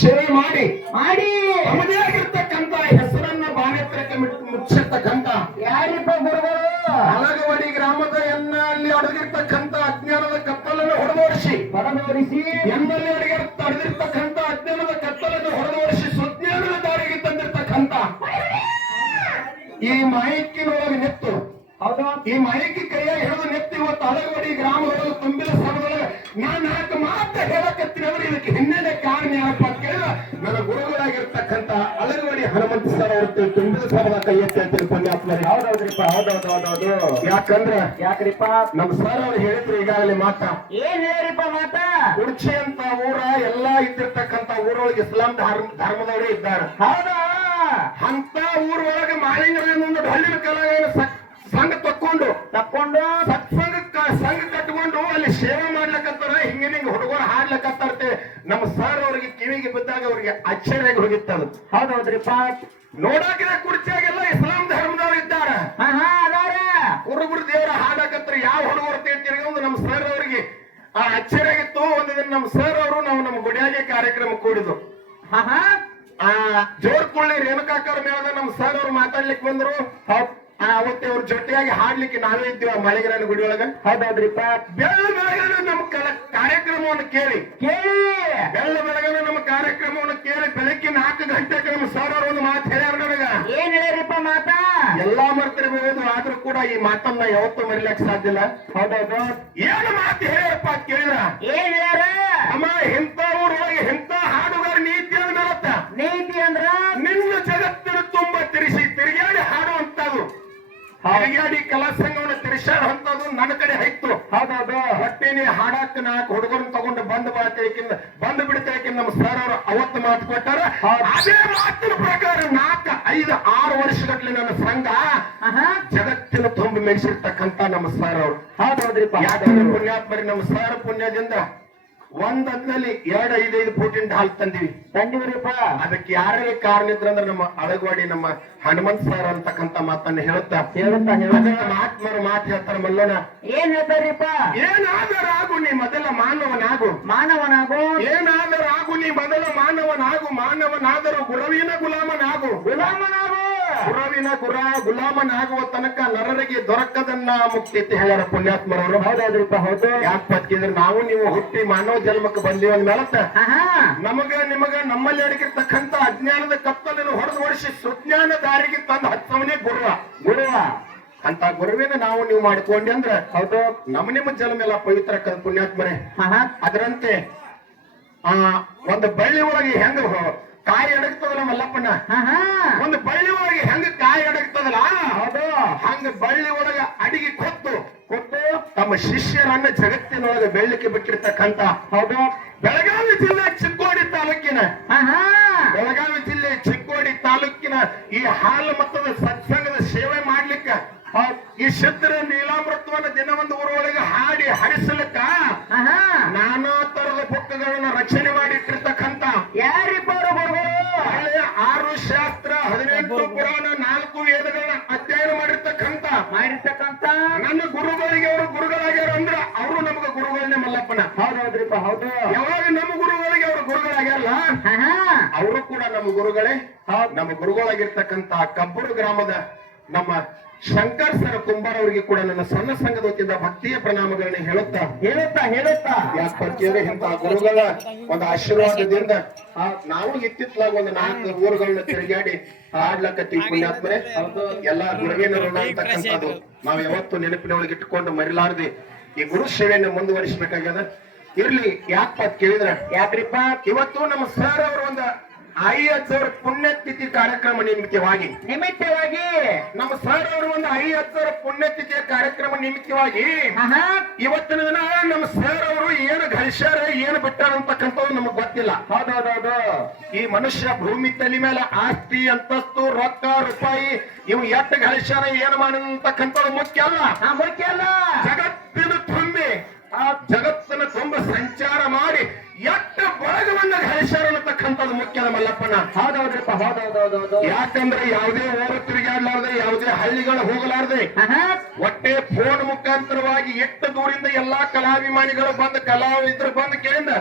ಸೇವೆ ಮಾಡಿ ಮಾಡಿ. ತಮ್ಮದೇ ಆಗಿರ್ತಕ್ಕಂತ ಹೆಸರನ್ನ ಬಾನೆತ್ರಕ್ಕೆ ಮುಚ್ಚತಕ್ಕಂತ ಯಾರಿಪ್ಪ ಗುರುಗಳು? ಅಲಗವಡಿ ಗ್ರಾಮದ ಎನ್ನ ಅಲ್ಲಿ ಅಡಗಿರ್ತಕ್ಕಂತ ಅಜ್ಞಾನದ ಕತ್ತಲನ್ನು ಹೊಡೆದೋಡಿಸಿ ಹೊರನೋರಿಸಿ ಎನ್ನಲ್ಲಿ ಅಡಗಿ ಅಡಗಿರ್ತಕ್ಕಂತ ಅಜ್ಞಾನದ ಕತ್ತಲನ್ನು ಹೊಡೆದೋಡಿಸಿ ಸುಜ್ಞಾನದ ದಾರಿಗೆ ತಂದಿರ್ತಕ್ಕಂತ ಈ ಹೌದು ಈ ಮೈಕಿ ಕೈಯ ಹಿಡಿದು ನೆತ್ತಿ ಇವತ್ತು ಅಲಗವಡಿ ಗ್ರಾಮಗಳು ತುಂಬಿದ ಸ್ಥಳದೊಳಗೆ ನಾನು ನಾಲ್ಕು ಮಾತ್ರ ಹೇಳಕತ್ತೀನಿ ಅಂದ್ರೆ ಇದಕ್ಕೆ ಹಿನ್ನೆಲೆ ಕಾರಣ ಏನಪ್ಪ ಅಂತ ಕೇಳಿದ್ರೆ? ನನ್ನ ಗುರುಗಳಾಗಿರ್ತಕ್ಕಂತ ಅಲಗವಡಿ ಹನುಮಂತ ಸರ್ ಅವರು ತುಂಬಿದ ಸ್ಥಳದ ಕೈ ಎತ್ತಿ ಅಂತೇಳಿ ಪುಣ್ಯಾತ್ಮರಿ ಹೌದೌದ್ರಿಪ್ಪ ಹೌದೌದು ಹೌದೌದು. ಯಾಕಂದ್ರೆ ಯಾಕ್ರಿಪ್ಪ? ನಮ್ಮ ಸರ್ ಅವ್ರು ಹೇಳಿದ್ರು ಈಗಾಗಲೇ ಮಾತ. ಏನ್ ಹೇಳಿಪ್ಪ ಮಾತ? ಕುರ್ಚಿ ಅಂತ ಊರ ಎಲ್ಲಾ ಇದ್ದಿರ್ತಕ್ಕಂತ ಊರೊಳಗೆ ಇಸ್ಲಾಂ ಧರ್ಮ ಧರ್ಮದವರೇ ಇದ್ದಾರೆ. ಹೌದಾ? ಅಂತ ಊರೊಳಗೆ ಮಾಲಿಂಗರ ಒಂದು ಹಳ್ಳಿನ ಕಲಾವಿದ ಸಂಘ ತಕ್ಕೊಂಡು ತಕ್ಕೊಂಡು ಸತ್ಸಂಗ ಕ- ಸಂಘ ಕಟ್ಕೊಂಡು ಅಲ್ಲಿ ಸೇವೆ ಮಾಡ್ಲಕತ್ತಾರ ಹಿಂಗೆ ಹಿಂಗ ಹುಡುಗರು ಹಾಡ್ಲಕತ್ತಾರ್ತೆ. ನಮ್ಮ ಸರ್ ಅವ್ರಿಗೆ ಕಿವಿಗೆ ಬಿದ್ದಾಗ ಅವ್ರಿಗೆ ಅಚ್ಚರಿಯಾಗಿ ಹೋಗಿತ್ತದು. ಹೌದೌದ್ರಿಪ್ಪ ನೋಡಾಕಿದ ಕುರ್ಚಿಯಾಗೆಲ್ಲ ಇಸ್ಲಾಂ ಧರ್ಮದವ್ರು ಇದ್ದಾರ. ಹಾ ಹಾ ಅದಾರ ಹುಡುಗರು ದೇವರ ಹಾಡಕತ್ರ ಯಾವ ಹುಡುಗರು ಒಂದು ನಮ್ಮ ಸರ್ ಅವ್ರಿಗೆ. ಆ ಅಚ್ಚರಿಯಾಗಿತ್ತು ಒಂದು ದಿನ ನಮ್ಮ ಸರ್ ಅವರು ನಾವು ನಮ್ಮ ಗುಡಿಯಾಗೆ ಕಾರ್ಯಕ್ರಮ ಕೂಡಿದ್ರು ಹಾ ಹಾ. ಆ ಜೋರ್ಕೊಳ್ಳಿ ರೇಣುಕಾಕರ ಮೇಳದ ನಮ್ಮ ಸರ್ ಅವ್ರು ಮಾತಾಡ್ಲಿಕ್ಕೆ ಬಂದ್ರು. ಅವತ್ತೆ ಅವ್ರ ಜೊತೆಯಾಗಿ ಹಾಡ್ಲಿಕ್ಕೆ ನಾವೇ ಇದ್ದೀವಿ ಆ ಮಳೆಗಿರನ ಗುಡಿ ಒಳಗ ಹೌದೌದ್ರಿಪ್ಪ. ಬೆಳ್ಳ ಬೆಳಗನ ನಮ್ಮ ಕಲ- ಕಾರ್ಯಕ್ರಮವನ್ನು ಕೇಳಿ. ಕೇಳಿ. ಬೆಳ್ಳ ಬೆಳಗನ ನಮ್ಮ ಕಾರ್ಯಕ್ರಮವನ್ನು ಕೇಳಿ ಬೆಳಗ್ಗೆ ನಾಲ್ಕು ಗಂಟೆಗೆ ನಮ್ಮ ಸರ್ ಅವರು ಒಂದು ಮಾತು ಹೇಳ್ಯಾರ ನನಗ. ಏನ್ ಹೇಳಿರಿಪ್ಪ ಮಾತ? ಎಲ್ಲಾ ಮರ್ತಿರ್ಬೋದು ಆದ್ರೂ ಕೂಡ ಈ ಮಾತನ್ನ ಯಾವತ್ತೂ ಮರಿಲಕ್ ಸಾಧ್ಯ ಇಲ್ಲ. ಹೌದೌದು. ಏನು ಮಾತು ಹೇಳ್ಯಾರಪ್ಪ ಅಂತ ಕೇಳಿದ್ರ? ಏನ್ ಹೇಳ್ಯಾರ? ಅಮ್ಮ ಎಂತ ಊರೊಳಗೆ ತಿರುಗಾಡಿ ಕಲಾ ಸಂಘವನ್ನು ತಿರುಸಾಡುವಂತದ್ದು ನನ್ನ ಕಡೆ ಹೈತು ಹೌದೌದು. ಹೊಟ್ಟೆನೆ ಹಾಡಾಕ ನಾಲ್ಕು ಹುಡುಗರನ್ನ ತಗೊಂಡು ಬಂದ್ ಬಾತೇಕಿಂದ ಬಂದ್ ಬಿಡ್ತೇಕಿಂದ ನಮ್ಮ ಸರ್ ಅವರು ಅವತ್ತು ಮಾತು ಕೊಟ್ಟಾರ. ಅದೇ ಮಾತಿನ ಪ್ರಕಾರ ನಾಲ್ಕು ಐದು ಆರು ವರ್ಷಗಟ್ಲೆ ನನ್ನ ಸಂಘ ಜಗತ್ತಿನ ತುಂಬ ಮೆಣಸಿರ್ತಕ್ಕಂತ ನಮ್ಮ ಸರ್ ಅವರು. ಹೌದೌದ್ರಿ ಯಾಕಂದ್ರೆ ಪುಣ್ಯಾತ್ಮರಿ ನಮ್ಮ ಸರ್ ಪುಣ್ಯದಿಂದ ಒಂದ್ ಎರಡು ಐದೈದು ಫೂಟಿನ ಹಾಲು ತಂದಿವಿ. ತಂದಿವ್ರಿಪ್ಪ. ಅದಕ್ಕೆ ಯಾರೇ ಕಾರಣ ಇದ್ರಂದ್ರೆ ನಮ್ಮ ಅಳಗವಾಡಿ ನಮ್ಮ ಹನುಮಂತ್ ಸರ್ ಅಂತಕ್ಕಂತ ಮಾತನ್ನ ಹೇಳುತ್ತಾ? ಹೇಳುತ್ತಾ ಹೇಳುತ್ತಾ. ಮಹಾತ್ಮರು ಮಾತು ಹೇಳ್ತಾರ ಮಲ್ಲೋಣ ಏನ್ ಹೇಳ್ತಾರಿಪ್ಪ? ಏನಾದರಾಗು ನೀ ಮೊದಲ ಮಾನವನಾಗು. ಮಾನವನಾಗು. ಏನಾದರಾಗು ನೀ ಮೊದಲ ಮಾನವನಾಗು. ಮಾನವನಾದರೂ ಗುರವಿನ ಗುಲಾಮನಾಗು. ಗುಲಾಮನಾಗು. ಗುರವಿನ ಗುರ ಗುಲಾಮನಾಗುವ ತನಕ ನರರಿಗೆ ದೊರಕದನ್ನ ಮುಕ್ತಿ ಹೇಳ್ಯಾರ ಪುಣ್ಯಾತ್ಮರವರು. ಹೌದಾದ್ರಿಪ್ಪ ಹೌದು. ಯಾಕೆ ಬದುಕಿದ್ರೆ ನಾವು ನೀವು ಹುಟ್ಟಿ ಮಾನವ ಜನ್ಮಕ್ಕೆ ಬಂದೀವಿ ಅಂದ್ಮೇಲತ್ತ ನಮಗ ನಿಮಗ ನಮ್ಮಲ್ಲಿ ಅಡಗಿರ್ತಕ್ಕಂತ ಅಜ್ಞಾನದ ಕತ್ತಲನ್ನು ಹೊಡೆದು ಹೊಡಿಸಿ ಸುಜ್ಞಾನ ದಾರಿಗೆ ತಂದು ಹತ್ತವನೇ ಗುರುವ. ಗುರುವ. ಅಂತ ಗುರುವಿನ ನಾವು ನೀವು ಮಾಡ್ಕೊಂಡಿ ಅಂದ್ರೆ ಹೌದು. ನಮ್ಮ ನಿಮ್ಮ ಜನ್ಮ ಎಲ್ಲ ಪವಿತ್ರ ಪುಣ್ಯಾತ್ಮರೇ. ಅದರಂತೆ ಆ ಒಂದು ಬಳ್ಳಿ ಒಳಗೆ ಹೆಂಗ ಕಾಯಿ ಅಡಗ್ತದ ಮಲ್ಲಪ್ಪಣ್ಣ ಹಾ ಒಂದು ಬಳ್ಳಿ ಒಳಗೆ ಹೆಂಗ ಕಾಯಿ ಅಡಗ್ತದಲ್ಲ ಹೌದು. ಹಂಗ ಬಳ್ಳಿ ಒಳಗ ಅಡಿಗೆ ಕೊತ್ತು ಕೊಟ್ಟು ತಮ್ಮ ಶಿಷ್ಯರನ್ನ ಜಗತ್ತಿನೊಳಗೆ ಬೆಳ್ಳಿಕೆ ಬಿಟ್ಟಿರ್ತಕ್ಕಂತ ಹೌದು. ಬೆಳಗಾವಿ ಜಿಲ್ಲೆ ಚಿಕ್ಕೋಡಿ ತಾಲೂಕಿನ. ಬೆಳಗಾವಿ ಜಿಲ್ಲೆ ಚಿಕ್ಕೋಡಿ ತಾಲೂಕಿನ ಈ ಹಾಲು ಮತ್ತದ ಸತ್ಸಂಗದ ಸೇವೆ ಮಾಡ್ಲಿಕ್ಕ ಈ ಸಿದ್ಧರ ನೀಲಾಮೃತವನ್ನ ದಿನವೊಂದು ಊರೊಳಗೆ ಹಾಡಿ ಹರಿಸಲಿಕ್ಕ ನಾನಾ ತರದ ಬುಕ್ಕಗಳನ್ನ ರಕ್ಷಣೆ ಮಾಡಿಟ್ಟಿರ್ತಕ್ಕಂತ ಶಾಸ್ತ್ರ ಹದಿನೆಂಟು ಪುರಾಣ ನಾಲ್ಕು ವೇದಗಳನ್ನ ಅಧ್ಯಯನ ಮಾಡಿರ್ತಕ್ಕಂತ ಮಾಡಿರ್ತಕ್ಕಂತ ನನ್ನ ಗುರುಗಳಿಗೆ ಅವರು ಗುರುಗಳಾಗ್ಯಾರ ಅಂದ್ರ ಅವರು ನಮಗ ಗುರುಗಳನ್ನೇ ಮಲ್ಲಪ್ಪನ ಹೌದೌದ್ರಿಪ್ಪ ಹೌದು. ಯಾವಾಗ ನಮ್ಮ ಗುರುಗಳಿಗೆ ಅವರು ಗುರುಗಳಾಗ್ಯಾರಲ್ಲ? ಅವರು ಕೂಡ ನಮ್ಮ ಗುರುಗಳೇ. ನಮ್ಮ ಗುರುಗಳಾಗಿರ್ತಕ್ಕಂತ ಕಬ್ಬೂರು ಗ್ರಾಮದ ನಮ್ಮ ಶಂಕರ್ ಸರ ಕುಂಬಾರ್ ಅವರಿಗೆ ಕೂಡ ನನ್ನ ಸಣ್ಣ ಸಂಘದ ವತಿಯಿಂದ ಭಕ್ತಿಯ ಪ್ರಣಾಮಗಳನ್ನ ಹೇಳುತ್ತಾ ಹೇಳುತ್ತಾ ಹೇಳುತ್ತಾ. ಯಾಕಂತೇಳಿ ಇಂತಹ ಗುರುಗಳ ಒಂದು ಆಶೀರ್ವಾದದಿಂದ ನಾವು ಇತ್ತಿತ್ತಲಾಗ ಒಂದು ನಾಲ್ಕು ಊರುಗಳನ್ನ ತಿರುಗಾಡಿ ಆಡ್ಲಕತ್ತೀವಿ ಪುಣ್ಯಾತ್ಮರೆ ಎಲ್ಲಾ ಗುರುವಿನ ಋಣ ಅಂತಕ್ಕಂಥದ್ದು ನಾವು ಯಾವತ್ತು ನೆನಪಿನ ಒಳಗೆ ಇಟ್ಕೊಂಡು ಮರಿಲಾರದೆ ಈ ಗುರು ಸೇವೆಯನ್ನು ಮುಂದುವರಿಸಬೇಕಾಗ್ಯದ. ಇರ್ಲಿ ಯಾಕಪ್ಪ ಕೇಳಿದ್ರ? ಯಾಕ್ರಿಪ್ಪ? ಇವತ್ತು ನಮ್ಮ ಸರ್ ಅವರ ಒಂದು ಐವತ್ತು ಸಾವಿರ ಪುಣ್ಯತಿಥಿ ಕಾರ್ಯಕ್ರಮ ನಿಮಿತ್ತವಾಗಿ. ನಿಮಿತ್ತವಾಗಿ. ನಮ್ಮ ಸರ್ ಅವರು ಒಂದು ಐವತ್ತು ಸಾವಿರ ಪುಣ್ಯತಿಥಿಯ ಕಾರ್ಯಕ್ರಮ ನಿಮಿತ್ತವಾಗಿ. ಇವತ್ತಿನ ದಿನ ನಮ್ಮ ಸರ್ ಅವರು ಏನು ಗಳಿಸ್ಯಾರ ಏನು ಬಿಟ್ಟಾರ ಅಂತಕ್ಕಂಥದ್ದು ನಮಗ್ ಗೊತ್ತಿಲ್ಲ. ಹೌದೌದೌದು. ಈ ಮನುಷ್ಯ ಭೂಮಿ ತಲೆ ಮೇಲೆ ಆಸ್ತಿ ಅಂತಸ್ತು ರೊಕ್ಕ ರೂಪಾಯಿ ಇವು ಎಷ್ಟು ಗಳಿಸ್ಯಾರ ಏನು ಮಾಡಿ ಮುಖ್ಯ ಅಲ್ಲ. ಮುಖ್ಯ ಅಲ್ಲ. ಜಗತ್ತಿನ ತುಂಬಿ ಆ ಜಗತ್ತಿನ ತುಂಬ ಸಂಚಾರ ಮಾಡಿ ಎಷ್ಟು ಬಳಗವನ್ನ ಗಳಿಸ್ಯಾರ ಅನ್ನತಕ್ಕಂಥದ್ದು ಮುಖ್ಯದ ಮಲ್ಲಪ್ಪನ ಹೌದೌದ್ರಪ್ಪ ಹೌದೌದೌದೌದು ಯಾಕಂದ್ರೆ ಯಾವುದೇ ಊರು ತಿರುಗಾಡ್ಲಾರ್ದೆ ಯಾವುದೇ ಹಳ್ಳಿಗಳು ಹೋಗಲಾರ್ದೆ ಒಟ್ಟೆ ಫೋನ್ ಮುಖಾಂತರವಾಗಿ ಎಷ್ಟು ದೂರಿಂದ ಎಲ್ಲಾ ಕಲಾಭಿಮಾನಿಗಳು ಬಂದು ಕಲಾವಿದರು ಬಂದು ಕೇಳಿಂದ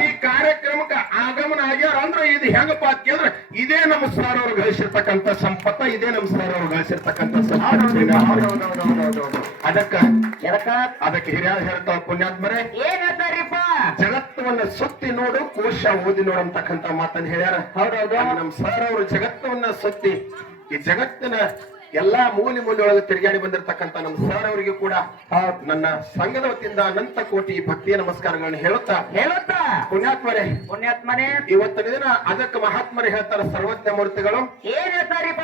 ಈ ಕಾರ್ಯಕ್ರಮಕ್ಕೆ ಆಗಮನ ಆಗ್ಯಾರ ಅಂದ್ರೆ ಇದು ಹೆಂಗಪ್ಪ ಕೇಳಿದ್ರೆ ಇದೇ ನಮ್ಮ ಸರ್ ಅವ್ರು ಗಳಿಸಿರ್ತಕ್ಕಂಥ ಸಂಪತ್ತ ಇದೇ ನಮ್ಮ ಸರ್ ಅವ್ರು ಗಳಿಸಿರ್ತಕ್ಕಂಥ ಸಂಪತ್ತ ಅದಕ್ಕ ಅದಕ್ಕೆ ಹಿರಿಯ ಹೇಳ್ತಾವ ಪುಣ್ಯಾತ್ಮರೇ ಏನ್ ಹೇಳ್ತಾರಿಪ್ಪ ಜಗತ್ತವನ್ನ ಸುತ್ತಿ ನೋಡು ಕೋಶ ಓದಿ ನೋಡಂತಕ್ಕಂತ ಮಾತನ್ನ ಹೇಳ್ಯಾರ. ಹೌದೌದು. ನಮ್ ನಮ್ಮ ಸರ್ ಅವರು ಜಗತ್ತವನ್ನ ಸುತ್ತಿ ಈ ಜಗತ್ತಿನ ಎಲ್ಲಾ ಮೂಲೆ ಮೂಲೆ ಒಳಗೆ ತಿರುಗಾಡಿ ಬಂದಿರತಕ್ಕಂತ ನಮ್ಮ ಸರ್ ಅವರಿಗೆ ಕೂಡ. ನನ್ನ ಸಂಘದ ವತಿಯಿಂದ ಅನಂತ ಕೋಟಿ ಭಕ್ತಿಯ ನಮಸ್ಕಾರಗಳನ್ನು ಹೇಳುತ್ತಾ? ಹೇಳುತ್ತಾ? ಪುಣ್ಯಾತ್ಮರೇ ಪುಣ್ಯಾತ್ಮನೇ. ಇವತ್ತಿನ ದಿನ ಅದಕ್ಕೆ ಮಹಾತ್ಮರು ಹೇಳ್ತಾರೆ ಸರ್ವಜ್ಞ ಮೂರ್ತಿಗಳು. ಏನೇ ಹೇಳ್ತಾರಿಪ್ಪ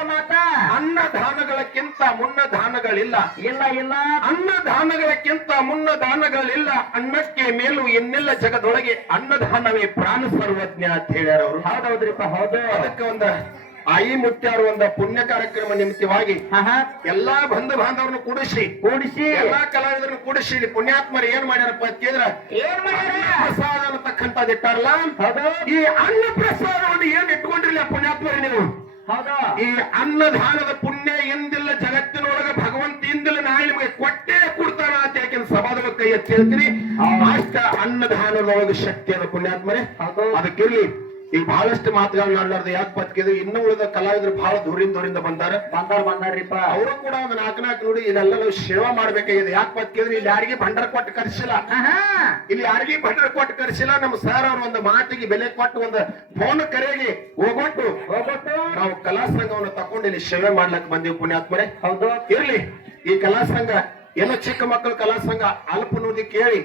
ಅನ್ನ ದಾನಗಳಕ್ಕಿಂತ ಮುನ್ನ ದಾನಗಳಿಲ್ಲ. ಇಲ್ಲ ಇಲ್ಲ. ಅನ್ನ ದಾನಗಳಕ್ಕಿಂತ ಮುನ್ನ ದಾನಗಳಿಲ್ಲ. ಅನ್ನಕ್ಕೆ ಮೇಲೂ ಇನ್ನೆಲ್ಲ ಜಗದೊಳಗೆ ಅನ್ನದಾನವೇ ಪ್ರಾಣ ಸರ್ವಜ್ಞ ಅಂತ ಹೇಳ್ಯಾರ ಅವರು. ಹೌದೌದ್ರಿಪ್ಪ ಹೌದು. ಅದಕ್ಕೆ ಒಂದ ಆಯಿ ಮುಟ್ಟಾರು ಒಂದ ಪುಣ್ಯ ಕಾರ್ಯಕ್ರಮ ನಿಮಿತ್ತವಾಗಿ ಎಲ್ಲಾ ಬಂಧು ಬಾಂಧವರನ್ನು ಕೂಡಿಸಿ ಕೂಡಿಸಿ. ಎಲ್ಲಾ ಕಲಾವಿದರನ್ನು ಕೂಡಿಸಿ ಇಲ್ಲಿ ಪುಣ್ಯಾತ್ಮರು ಏನ್ ಮಾಡ್ಯಾರಪ್ಪ ಅಂತ ಕೇಳಿದ್ರ ಏನ್ ಪ್ರಸಾದ ಅನ್ನತಕ್ಕಂಥದ್ದು ಇಟ್ಟಾರಲ್ಲ? ಈ ಅನ್ನ ಪ್ರಸಾದವನ್ನು ಏನ್ ಇಟ್ಕೊಂಡಿರ್ಲಿಲ್ಲ ಪುಣ್ಯಾತ್ಮರು ನೀವು? ಹೌದು. ಈ ಅನ್ನದಾನದ ಪುಣ್ಯ ಎಂದಿಲ್ಲ ಜಗತ್ತಿನೊಳಗ ಭಗವಂತ ಇಂದಿಲ್ಲ ನಾಳೆ ನಿಮಗೆ ಕೊಟ್ಟೇ ಕೊಡ್ತಾನ ಅಂತ ಯಾಕೆ ಸಭಾದ ಕೈ ಎತ್ತಿ ಹೇಳ್ತೀನಿ. ಅಷ್ಟ ಅನ್ನದಾನದೊಳಗ ಶಕ್ತಿ ಅದ ಪುಣ್ಯಾತ್ಮರೇ. ಅದಕ್ಕಿರ್ಲಿ ಈಗ ಬಹಳಷ್ಟು ಮಾತುಗಳನ್ನ ಆಡ್ಲಾರ್ದು ಯಾಕೆ ಬದುಕಿದ್ರು ಇನ್ನು ಉಳಿದ ಕಲಾವಿದರು ಬಹಳ ದೂರಿಂದ ದೂರಿಂದ ಬಂದಾರ. ಬಂದಾರ ಬಂದಾರ್ರಿಪ್ಪ ಅವರು ಕೂಡ ಒಂದು ನಾಲ್ಕು ನಾಲ್ಕು ನೋಡಿ ಇದೆಲ್ಲ ನಾವು ಸೇವಾ ಮಾಡ್ಬೇಕಾಗಿದೆ. ಯಾಕೆ ಬದುಕಿದ್ರೆ? ಇಲ್ಲಿ ಯಾರಿಗೆ ಭಂಡರ ಕೊಟ್ಟು ಕರ್ಸಿಲ್ಲ. ಇಲ್ಲಿ ಯಾರಿಗೆ ಭಂಡಾರ ಕೊಟ್ಟು ಕರ್ಸಿಲ್ಲ. ನಮ್ಮ ಸರ್ ಅವ್ರ ಒಂದು ಮಾತಿಗೆ ಬೆಲೆ ಕೊಟ್ಟು ಒಂದು ಫೋನ್ ಕರೆಗೆ ಹೋಗ್ಬಿಟ್ಟು ಹೋಗ್ಬಿಟ್ಟು. ನಾವು ಕಲಾ ಸಂಘವನ್ನು ತಕೊಂಡು ಇಲ್ಲಿ ಸೇವೆ ಮಾಡ್ಲಕ್ ಬಂದೀವಿ ಪುಣ್ಯಾತ್ಮರೇ. ಹೌದು. ಇರ್ಲಿ. ಈ ಕಲಾ ಸಂಘ ಎಲ್ಲ ಚಿಕ್ಕ ಮಕ್ಕಳ ಕಲಾ ಸಂಘ ಅಲ್ಪ ನೋಡಿ ಕೇಳಿ